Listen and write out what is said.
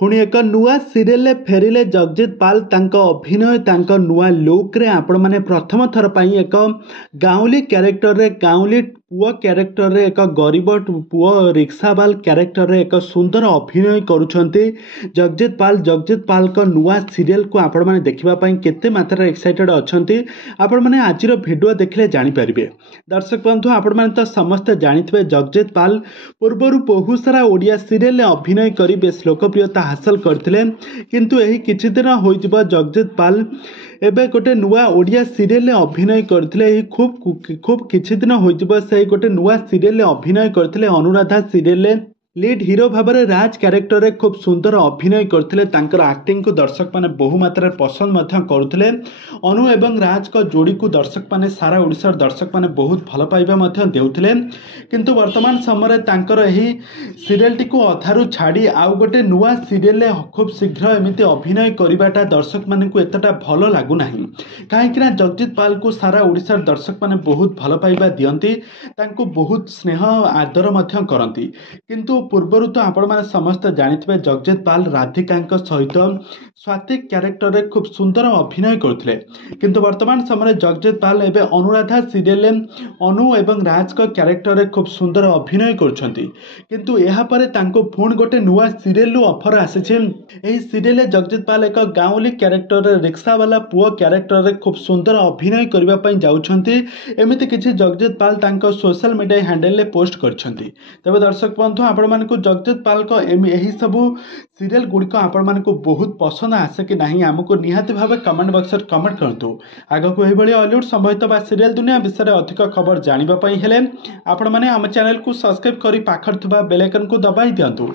पुणी एक नुआ सीरियल फेरिले जगजीत पाल तांको अभिनय तांको नुआ लुक रे आपण माने प्रथम थर पाई एक गाउली कैरेक्टर रे गाउली पुओ कैरेक्टर रे एक गरीब पुओ रिक्सावाल कैरेक्टर रे एक सुंदर अभिनय करुछंती जगजीत पाल को नुआ सीरियल को आपण माने देखिबा पई केते मात्रा एक्साइटेड अछंती आपण माने आजिरो वीडियो देखले जानि परिबे। दर्शक बंधु आपण माने तो समस्त जानिथिबे जगजीत पाल पूर्वरु बहुत सारा ओडिया सीरियल अभिनय करी बेस लोकप्रियता हासिल करथिले किंतु एही किछि दिन होइजिबा जगजीत पाल एबे गोटे नुआ ओडिया सीरियल अभिनय करथिले खूब किछि दिन होइजिबा से गोटे नुआ सीरियल अभिनय करथिले अनुराधा सीरियल लीड हीरो भाव में राज कैरेक्टर रे खूब सुंदर अभिनय करथिले तांकर एक्टिंग को दर्शक माने बहु मात्रा पसंद मध्य करुथिले। अनु एवं राज को जोड़ी को दर्शक माने सारा ओडिसा दर्शक माने बहुत भल पाइबा मध्य देउथिले किंतु वर्तमान समय तांकर एही सीरियल टी को अधारु छाड़ी आउ गोटे नुआ सीरियल खूब शीघ्र एमिति अभिनय करिबाटा दर्शक माने को एतटा भल लागु नाही काहेकि जगजीत पाल को सारा ओडिसा दर्शक माने बहुत भल पाइबा दियंती तांको बहुत स्नेह आदर मध्य करंती किंतु पूर्वर तो आपण मैंने समस्त जानिथिबे जगजीत पाल राधिका सहित स्वाति कैरेक्टर रे खूब सुंदर अभिनय करथिले किंतु वर्तमान समय जगजीत पाल एबे अनुराधा सीरियल अनु एवं राज को कैरेक्टर रे खूब सुंदर अभिनय करछंती किंतु एहा परे तांको पुण गोटे नुआ सीरियल ऑफर आसीछि। एही सीरियल जगजीत पाल एक गाउली कैरेक्टर रे रिक्शा वाला पुओ कैरेक्टर रे खूब सुंदर अभिनय करबा पई जाउछंती एमिति किछि जगजीत पाल तांको सोशल मीडिया हैंडल ले पोस्ट करछंती। तबे दर्शक बंधु आपण मानकु जगजीत पाल को एही सबु सीरियल गुड़िक आपण मानकु बहुत पसंद आसे कि नहीं आमको निहाती भाव कमेंट बॉक्स में कमेंट करंतु। आगो को एभली हॉलीवुड संबंधित बा सीरियल दुनिया विषय में अधिक खबर जानिबा पई हेले आपण माने हम चैनल को सब्सक्राइब करी पाखर थबा बेल आइकन को दबाई दियंतु।